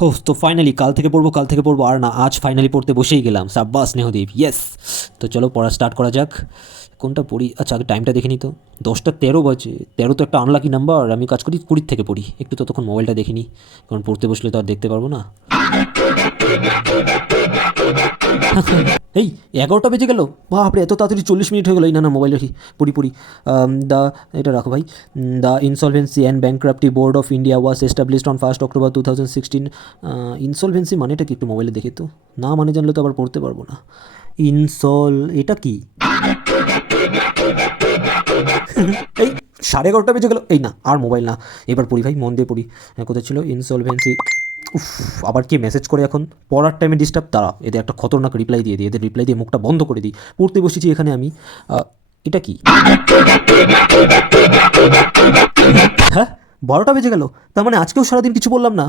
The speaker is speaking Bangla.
হো তো ফাইনালি কাল থেকে পড়বো আর না, আজ ফাইনালি পড়তে বসেই গেলাম। সাব্বাস স্নেহদীপ, ইয়েস। তো চলো পড়া স্টার্ট করা যাক। কোনটা পড়ি? আচ্ছা আগে টাইমটা দেখে নিই তো। 10টা 13 বাজে। 13 তো একটা আনলাকি নাম্বার, আমি কাজ করি 20 থেকে পড়ি। একটু ততক্ষণ মোবাইলটা দেখে নিই, কারণ পড়তে বসলে তো আর দেখতে পারবো না। এই 11টা বেজে গেল, বাপরে এত তাড়াতাড়ি 40 মিনিট হয়ে গেলো। এই না না মোবাইল রাখি, পড়ি পড়ি। দ্য এটা রাখো ভাই। The insolvency and bankruptcy board of India was established on 1 October 2016। Insolvency মানেটা কি একটু মোবাইলে দেখে তো, না মানে জানলে তো আবার পড়তে পারবো না। এটা কি? এই 11:30 বেজে গেল। এই না আর মোবাইল না, এবার পড়ি ভাই, মন দিয়ে পড়ি। কোথায় ছিল ইনসলভেন্সি? উফ, আবার কি মেসেজ করে এখন? পড়ার টাইমে ডিস্টার্ব, তারা এদের একটা খতরনাক রিপ্লাই দিয়ে দিই, এদের রিপ্লাই দিয়ে মুখটা বন্ধ করে দিই। পড়তে বসেছি এখানে আমি। এটা কি? হ্যাঁ, 12টা বেজে গেল। তার মানে আজকেও সারাদিন কিছু বললাম না।